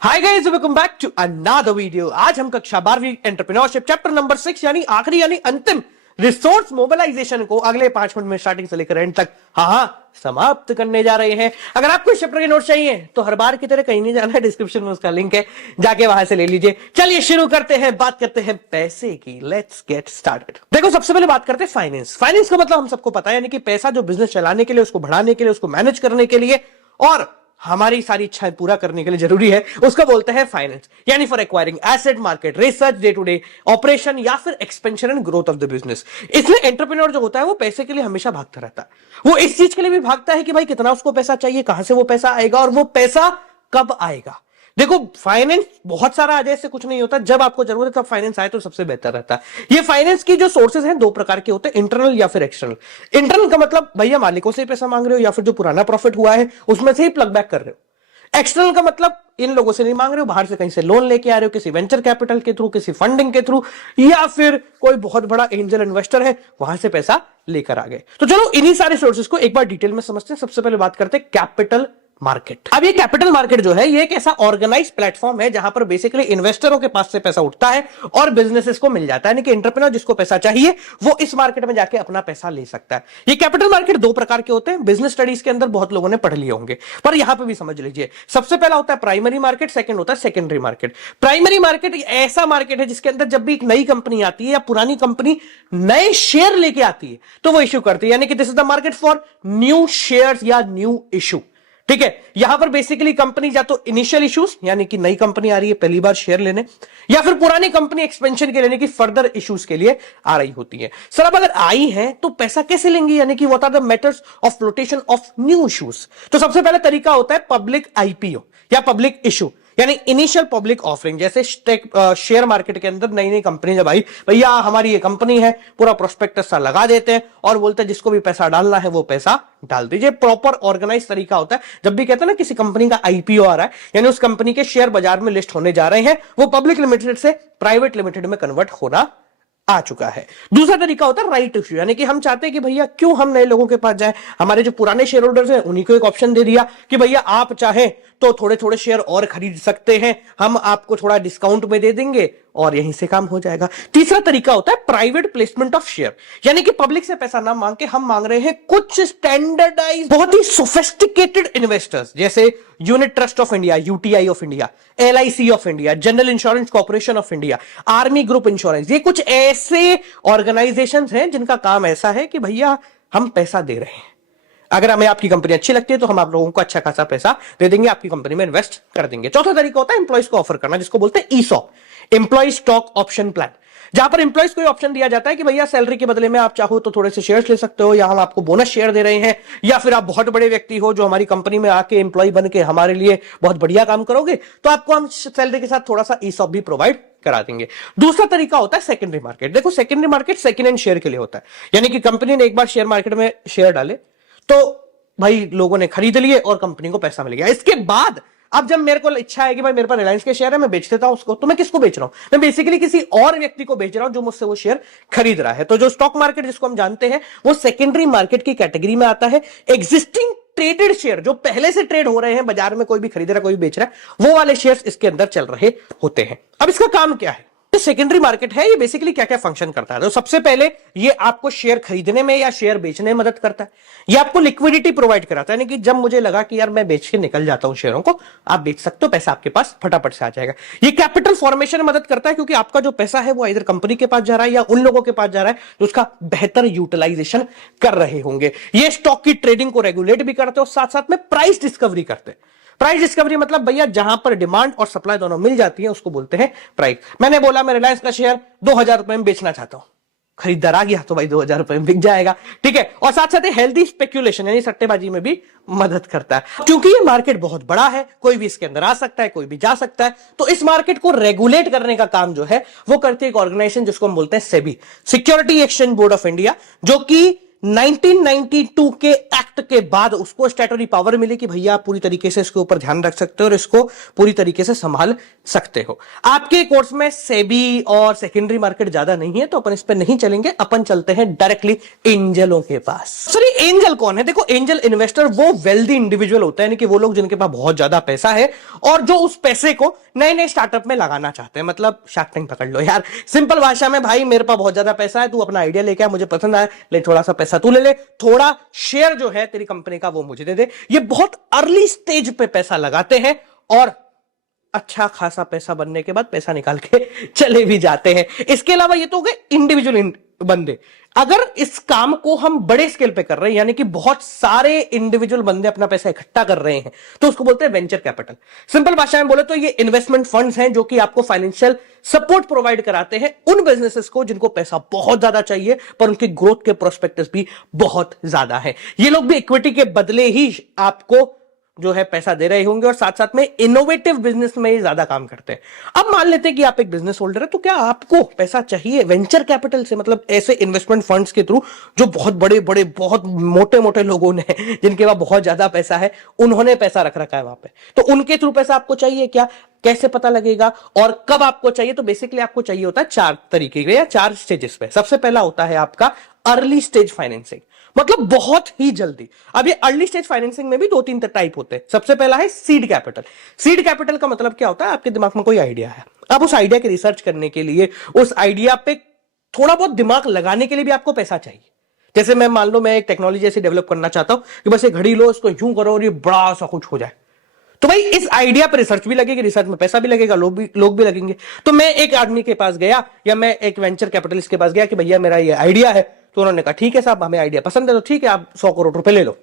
Hi guys, welcome back to another video. आज हम कक्षा 12वीं एंटरप्रेन्योरशिप चैप्टर नंबर 6 यानी आखिरी यानी अंतिम रिसोर्स मोबिलाइजेशन को अगले 5 मिनट में स्टार्टिंग से लेकर एंड तक समाप्त करने जा रहे हैं। अगर आपको इस चैप्टर के नोट चाहिए तो हर बार की तरह कहीं नहीं जाना है, डिस्क्रिप्शन में उसका लिंक है, जाके वहां से ले लीजिए। चलिए शुरू करते हैं, बात करते हैं पैसे की। Let's get started. देखो, सबसे पहले बात करते हैं फाइनेंस। फाइनेंस का मतलब हम सबको पता है, यानी कि पैसा जो बिजनेस चलाने के लिए, उसको बढ़ाने के लिए, उसको मैनेज करने के लिए और हमारी सारी इच्छाएं पूरा करने के लिए जरूरी है, उसको बोलते हैं फाइनेंस। यानी for acquiring asset, market research, day to day operation या फिर expansion and growth of the business. इसलिए एंटरप्रेन्योर जो होता है वो पैसे के लिए हमेशा भागता रहता है। वो इस चीज के लिए भी भागता है कि भाई कितना उसको पैसा चाहिए, कहां से वो पैसा आएगा और वो पैसा कब आएगा। देखो, फाइनेंस बहुत सारा आ जाए इससे कुछ नहीं होता। जब आपको जरूरत है तब फाइनेंस आए तो सबसे बेहतर रहता है। ये फाइनेंस की जो सोर्सेज हैं दो प्रकार के होते हैं, इंटरनल या फिर एक्सटर्नल। इंटरनल का मतलब भैया मालिकों से ही पैसा मांग रहे हो या फिर जो पुराना प्रॉफिट हुआ है उसमें से ही प्लग बैक कर रहे हो। एक्सटर्नल का मतलब इन लोगों से नहीं मांग रहे हो, बाहर से कहीं से लोन लेके आ रहे हो, किसी वेंचर कैपिटल के थ्रू, किसी फंडिंग के थ्रू, या फिर कोई बहुत बड़ा एंजल इन्वेस्टर है वहां से पैसा लेकर आ गए। तो चलो इन्हीं सारे सोर्सेज को एक बार डिटेल में समझते हैं। सबसे पहले बात करते हैं कैपिटल मार्केट। अब ये कैपिटल मार्केट जो है ये एक ऐसा ऑर्गेनाइज्ड प्लेटफॉर्म है जहां पर बेसिकली इन्वेस्टरों के पास से पैसा उठता है और बिजनेसेस को मिल जाता है। यानी कि एंटरप्रेन्योर जिसको पैसा चाहिए वो इस मार्केट में जाके अपना पैसा ले सकता है। ये कैपिटल मार्केट दो प्रकार के होते हैं। बिजनेस स्टडीज के अंदर बहुत लोगों ने पढ़ लिए होंगे, पर यहां पर भी समझ लीजिए। सबसे पहला होता है प्राइमरी मार्केट, सेकंड होता है सेकेंडरी मार्केट। प्राइमरी मार्केट ऐसा मार्केट है जिसके अंदर जब भी एक नई कंपनी आती है या पुरानी कंपनी नए शेयर लेके आती है तो वो इश्यू करती है। यानी कि this is the market for new shares या न्यू इशू। ठीक है, यहां पर बेसिकली कंपनी या तो इनिशियल इश्यूज यानी कि नई कंपनी आ रही है पहली बार शेयर लेने, या फिर पुरानी कंपनी एक्सपेंशन के लेने की फर्दर इश्यूज के लिए आ रही होती है। सर अब अगर आई है तो पैसा कैसे लेंगे, यानी कि what are the methods of flotation of new issues. तो सबसे पहला तरीका होता है पब्लिक आईपीओ या पब्लिक इशू, यानी इनिशियल पब्लिक ऑफरिंग। जैसे शेयर मार्केट के अंदर नई नई कंपनी जब आई, भैया हमारी ये कंपनी है, पूरा प्रोस्पेक्टस सा लगा देते हैं और बोलते हैं जिसको भी पैसा डालना है वो पैसा डाल दीजिए। प्रॉपर ऑर्गेनाइज तरीका होता है। जब भी कहते हैं ना किसी कंपनी का आईपीओ आ रहा है, यानी उस कंपनी के शेयर बाजार में लिस्ट होने जा रहे हैं, वो पब्लिक लिमिटेड से प्राइवेट लिमिटेड में कन्वर्ट होना आ चुका है। दूसरा तरीका होता है राइट इश्यू, यानी कि हम चाहते हैं कि भैया क्यों हम नए लोगों के पास जाएं, हमारे जो पुराने शेयर होल्डर्स हैं उन्हीं को एक ऑप्शन दे दिया कि भैया आप चाहें तो थोड़े थोड़े शेयर और खरीद सकते हैं, हम आपको थोड़ा डिस्काउंट में दे देंगे और यहीं से काम हो जाएगा। तीसरा तरीका होता है प्राइवेट प्लेसमेंट ऑफ शेयर, यानी कि पब्लिक से पैसा ना मांग के हम मांग रहे हैं कुछ स्टैंडर्डाइज बहुत ही सोफिस्टिकेटेड इन्वेस्टर्स, जैसे unit trust of India, UTI of India, LIC of India, general insurance corporation of India, army group insurance. ये कुछ ऐसे ऑर्गेनाइजेशंस हैं जिनका काम ऐसा है कि भैया हम पैसा दे रहे हैं, अगर हमें आपकी कंपनी अच्छी लगती है तो हम आप लोगों को अच्छा खासा पैसा दे देंगे, आपकी कंपनी में इन्वेस्ट कर देंगे। चौथा तरीका होता है एम्प्लॉइज को ऑफर करना, जिसको बोलते हैं ESOP, employ stock option plan, जहां पर एम्प्लॉइज को ऑप्शन दिया जाता है कि भैया सैलरी के बदले में आप चाहो तो थोड़े से शेयर्स ले सकते हो, या हम आपको बोनस शेयर दे रहे हैं, या फिर आप बहुत बड़े व्यक्ति हो जो हमारी कंपनी में आके एम्प्लॉय बन के हमारे लिए बहुत बढ़िया काम करोगे तो आपको हम सैलरी के साथ थोड़ा सा ईसॉप भी प्रोवाइड करा देंगे। दूसरा तरीका होता है सेकेंडरी मार्केट। देखो, secondary market second hand share के लिए होता है, यानी कि कंपनी ने एक बार शेयर मार्केट में शेयर डाले तो भाई लोगों ने खरीद लिए और कंपनी को पैसा मिल गया। इसके बाद अब जब मेरे को इच्छा है कि भाई मेरे पास रिलायंस के शेयर है, मैं बेच देता हूं उसको, तो मैं किसको बेच रहा हूं, मैं बेसिकली किसी और व्यक्ति को बेच रहा हूं जो मुझसे वो शेयर खरीद रहा है। तो जो स्टॉक मार्केट जिसको हम जानते हैं वो सेकेंडरी मार्केट की कैटेगरी में आता है। एग्जिस्टिंग ट्रेडेड शेयर जो पहले से ट्रेड हो रहे हैं बाजार में, कोई भी खरीद रहा है कोई भी बेच रहा है, वो वाले शेयर्स इसके अंदर चल रहे होते हैं। अब इसका काम क्या है, सेकेंडरी मार्केट है, ये बेसिकली क्या क्या फंक्शन करता है। तो सबसे पहले ये आपको शेयर खरीदने में या शेयर बेचने में मदद करता है। ये आपको लिक्विडिटी प्रोवाइड कराता है, यानी कि जब मुझे लगा कि यार मैं बेच के निकल जाता हूं शेयरों को, आप बेच सकते हो, पैसा आपके पास फटाफट से आ जाएगा। ये कैपिटल फॉर्मेशन में मदद करता है, क्योंकि आपका जो पैसा है वो इधर कंपनी के पास जा रहा है या उन लोगों के पास जा रहा है जो उसका बेहतर यूटिलाइजेशन कर रहे होंगे। ये स्टॉक की ट्रेडिंग को रेगुलेट भी करते हैं और साथ साथ में प्राइस डिस्कवरी करते हैं। प्राइस डिस्कवरी मतलब भैया जहां पर डिमांड और सप्लाई दोनों मिल जाती है उसको बोलते हैं प्राइस। मैंने बोला मैं रिलायंस का शेयर 2000 रुपए में बेचना चाहता हूं, खरीदार आ गया तो भाई 2000 रुपए में बिक जाएगा। ठीक है, और साथ साथ हेल्दी स्पेक्यूलेशन यानी सट्टेबाजी में भी मदद करता है। क्योंकि ये मार्केट बहुत बड़ा है, कोई भी इसके अंदर आ सकता है, कोई भी जा सकता है, तो इस मार्केट को रेगुलेट करने का काम जो है वो करती है एक ऑर्गेनाइजेशन जिसको हम बोलते हैं SEBI, security exchange board of India, जो कि 1992 के एक्ट के बाद उसको स्टैट्यूटरी पावर मिली कि भैया आप पूरी तरीके से इसके ऊपर ध्यान रख सकते हो और इसको पूरी तरीके से संभाल सकते हो। आपके कोर्स में सेबी और सेकेंडरी मार्केट ज्यादा नहीं है तो अपन इस पे नहीं चलेंगे, अपन चलते हैं डायरेक्टली एंजलों के पास। सॉरी, एंजल कौन है? देखो, एंजल इन्वेस्टर वो वेल्दी इंडिविजुअल होता है, यानी कि वो लोग जिनके पास बहुत ज्यादा पैसा है और जो उस पैसे को नए नए स्टार्टअप में लगाना चाहते हैं। मतलब शार्क टैंक पकड़ लो यार, सिंपल भाषा में, भाई मेरे पास बहुत ज्यादा पैसा है, तू अपना आइडिया लेके आ, मुझे पसंद आया, ले थोड़ा सा पैसा तू ले ले, थोड़ा शेयर जो है तेरी कंपनी का वो मुझे दे दे। ये बहुत अर्ली स्टेज पे पैसा लगाते हैं और अच्छा खासा पैसा बनने के बाद पैसा निकाल के चले भी जाते हैं। इसके अलावा ये तो हो गए इंडिविजुअल बंदे। अगर इस काम को हम बड़े स्केल पे कर रहे हैं, यानी कि बहुत सारे इंडिविजुअल बंदे अपना पैसा इकट्ठा कर रहे हैं, तो उसको बोलते हैं वेंचर कैपिटल। सिंपल भाषा में बोले तो ये इन्वेस्टमेंट फंड्स हैं जो कि आपको फाइनेंशियल सपोर्ट प्रोवाइड कराते हैं उन बिजनेसेस को जिनको पैसा बहुत ज्यादा चाहिए पर उनकी ग्रोथ के प्रोस्पेक्टस भी बहुत ज्यादा है। ये लोग भी इक्विटी के बदले ही आपको जो है पैसा दे रहे होंगे और साथ साथ में इनोवेटिव बिजनेस में ही ज्यादा काम करते हैं। अब मान लेते हैं कि आप एक बिजनेस होल्डर है, तो क्या आपको पैसा चाहिए वेंचर कैपिटल से, मतलब ऐसे इन्वेस्टमेंट फंड्स के थ्रू जो बहुत बड़े बड़े बहुत मोटे मोटे लोगों ने, जिनके पास बहुत ज्यादा पैसा है, उन्होंने पैसा रख रखा है वहां पे, तो उनके थ्रू पैसा आपको चाहिए क्या? कैसे पता लगेगा और कब आपको चाहिए? तो बेसिकली आपको चाहिए होता है 4 तरीके के या 4 स्टेजेस पे। सबसे पहला होता है आपका अर्ली स्टेज फाइनेंसिंग, मतलब बहुत ही जल्दी। अब ये अर्ली स्टेज फाइनेंसिंग में भी 2-3 टाइप होते हैं। सबसे पहला है सीड कैपिटल। सीड कैपिटल का मतलब क्या होता है? आपके दिमाग में कोई आइडिया है, अब उस आइडिया की रिसर्च करने के लिए, उस आइडिया पे थोड़ा बहुत दिमाग लगाने के लिए भी आपको पैसा चाहिए। जैसे मैं मान लो मैं एक टेक्नोलॉजी ऐसी डेवलप करना चाहता हूं कि बस एक घड़ी लो, इसको यूं करो और ये बड़ा सा कुछ हो जाए, तो भाई इस आइडिया पर रिसर्च भी लगेगी, रिसर्च में पैसा भी लगेगा, लोग भी लगेंगे। तो मैं एक आदमी के पास गया या मैं एक वेंचर कैपिटलिस्ट के पास गया कि भैया मेरा ये आइडिया है, तो उन्होंने कहा ठीक है साहब, हमें आइडिया पसंद है, तो ठीक है आप 100 करोड़ रुपए ले लो,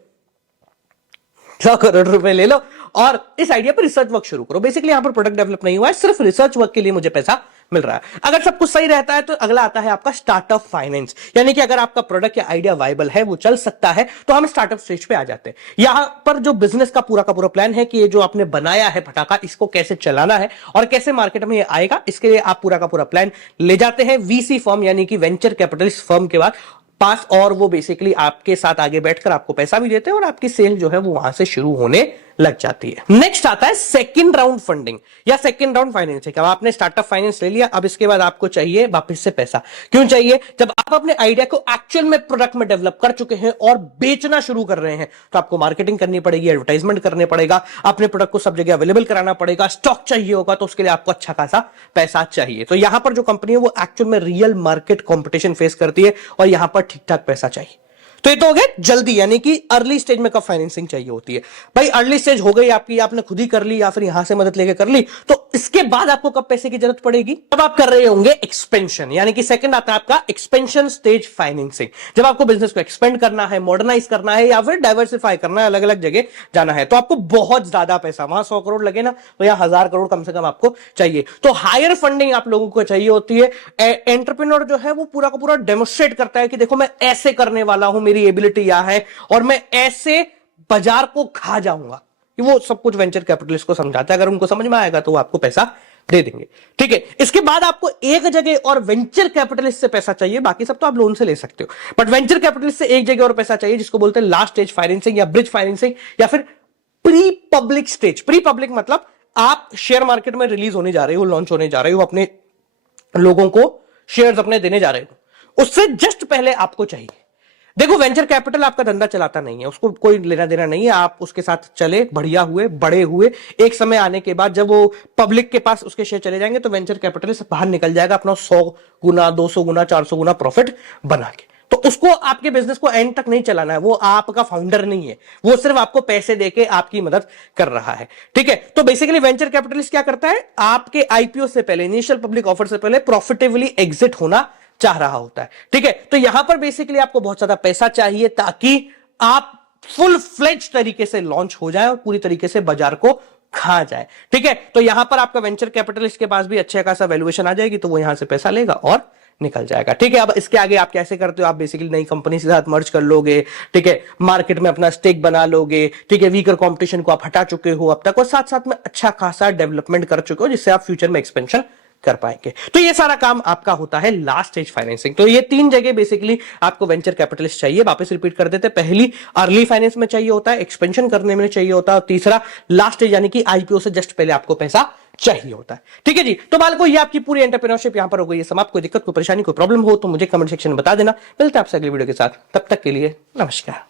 100 करोड़ रुपए ले लो और इस आइडिया पर रिसर्च वर्क शुरू करो। बेसिकली यहां पर प्रोडक्ट डेवलप नहीं हुआ है, सिर्फ रिसर्च वर्क के लिए मुझे पैसा मिल रहा है। अगर सब कुछ सही रहता है तो अगला आता है आपका स्टार्टअप फाइनेंस, यानी कि अगर आपका प्रोडक्ट या आइडिया वायबल है, वो चल सकता है, तो हम स्टार्टअप स्टेज पे आ जाते हैं। यहां पर जो बिजनेस का पूरा प्लान है कि ये जो आपने बनाया है पटाखा, इसको कैसे चलाना है और कैसे मार्केट में ये आएगा, इसके लिए आप पूरा का पूरा प्लान ले जाते हैं वीसी फर्म यानी कि वेंचर कैपिटलिस्ट फर्म के पास, और वो बेसिकली आपके साथ आगे बैठकर आपको पैसा भी देते हैं और आपकी सेल जो है वो वहां से शुरू होने लग जाती है। नेक्स्ट आता है सेकंड राउंड फंडिंग या सेकंड राउंड फाइनेंसिंग। अब आपने स्टार्टअप फाइनेंस ले लिया, अब इसके बाद आपको चाहिए वापस से पैसा। क्यों चाहिए? जब आप अपने आइडिया को एक्चुअल में प्रोडक्ट में डेवलप कर चुके हैं और बेचना शुरू कर रहे हैं, तो आपको मार्केटिंग करनी पड़ेगी, एडवर्टाइजमेंट करने पड़ेगा, अपने प्रोडक्ट को सब जगह अवेलेबल कराना पड़ेगा, स्टॉक चाहिए होगा, तो उसके लिए आपको अच्छा खासा पैसा चाहिए। तो यहां पर जो कंपनी है वो एक्चुअल में रियल मार्केट कॉम्पिटिशन फेस करती है और यहां पर ठीक ठाक पैसा चाहिए। तो ये तो हो गया जल्दी, यानी कि अर्ली स्टेज में कब फाइनेंसिंग चाहिए होती है। भाई अर्ली स्टेज हो गई आपकी, आपने खुद ही कर ली या फिर यहां से मदद लेके कर ली, तो इसके बाद आपको कब पैसे की जरूरत पड़ेगी? तब आप कर रहे होंगे एक्सपेंशन, यानी कि सेकंड आता है आपका एक्सपेंशन स्टेज फाइनेंसिंग। जब आपको बिजनेस को एक्सपेंड करना है, मॉडर्नाइज करना है या फिर डाइवर्सिफाई करना है, अलग अलग जगह जाना है, तो आपको बहुत ज्यादा पैसा, वहां 100 करोड़ लगे ना, तो यहां 1000 करोड़ कम से कम आपको चाहिए। तो हायर फंडिंग आप लोगों को चाहिए होती है। एंटरप्रेन्योर जो है वो पूरा का पूरा डेमोस्ट्रेट करता है कि देखो मैं ऐसे करने वाला हूं, मेरी एबिलिटी यह है और मैं ऐसे बाजार को खा जाऊंगा। वो सब कुछ वेंचर कैपिटलिस्ट को समझाता है, अगर उनको समझ में आएगा तो वो आपको पैसा दे देंगे। ठीक है, इसके बाद आपको एक जगह और वेंचर कैपिटलिस्ट से पैसा चाहिए, बाकी सब तो आप लोन से ले सकते हो, बट वेंचर कैपिटलिस्ट से एक जगह और पैसा चाहिए, जिसको बोलते हैं लास्ट स्टेज फाइनेंसिंग या ब्रिज फाइनेंसिंग या फिर pre public stage. Pre public मतलब आप शेयर मार्केट में रिलीज होने जा रहे हो, लॉन्च होने जा रहे हो, अपने लोगों को शेयर्स अपने देने जा रहे हो, उससे जस्ट पहले आपको चाहिए। देखो वेंचर कैपिटल आपका धंधा चलाता नहीं है, उसको कोई लेना देना नहीं है, आप उसके साथ चले, बढ़िया हुए, बड़े हुए, एक समय आने के बाद जब वो पब्लिक के पास उसके शेयर चले जाएंगे तो वेंचर कैपिटलिस्ट बाहर निकल जाएगा अपना 100 गुना 200 गुना 400 गुना प्रॉफिट बना के। तो उसको आपके बिजनेस को एंड तक नहीं चलाना है, वो आपका फाउंडर नहीं है, वो सिर्फ आपको पैसे देके आपकी मदद कर रहा है। ठीक है, तो बेसिकली वेंचर कैपिटलिस्ट क्या करता है, आपके आईपीओ से पहले, इनिशियल पब्लिक ऑफर से पहले प्रॉफिटेबली एग्जिट होना चाह रहा होता है। ठीक है, तो यहां पर बेसिकली आपको बहुत ज्यादा पैसा चाहिए ताकि आप फुल फ्लेज तरीके से लॉन्च हो जाए और पूरी तरीके से बाजार को खा जाए। ठीक है, तो यहां पर आपका वेंचर कैपिटलिस्ट के पास भी अच्छा खासा वैल्यूएशन आ जाएगी, तो वो यहां से पैसा लेगा और निकल जाएगा। ठीक है, अब इसके आगे आप कैसे करते हो, आप बेसिकली नई कंपनी के साथ मर्ज कर लोगे, ठीक है, मार्केट में अपना स्टेक बना लोगे, ठीक है, वीकर कंपटीशन को आप हटा चुके हो अब तक और साथ साथ में अच्छा खासा डेवलपमेंट कर चुके हो, जिससे आप फ्यूचर में एक्सपेंशन कर पाएंगे। तो ये सारा काम आपका होता है लास्ट स्टेज फाइनेंसिंग। तो ये 3 जगह बेसिकली आपको वेंचर कैपिटलिस्ट चाहिए। वापस रिपीट कर देते, पहली अर्ली फाइनेंस में चाहिए होता है, एक्सपेंशन करने में चाहिए होता है, और तीसरा लास्ट स्टेज यानी कि आईपीओ से जस्ट पहले आपको पैसा चाहिए होता है। ठीक है जी। तो बालको ये आपकी पूरी एंटरप्रेन्योरशिप यहां पर हो गई है समाप्त। कोई दिक्कत, कोई परेशानी, कोई प्रॉब्लम हो तो मुझे कमेंट सेक्शन में बता देना। मिलते हैं आपसे अगली वीडियो के साथ, तब तक के लिए नमस्कार।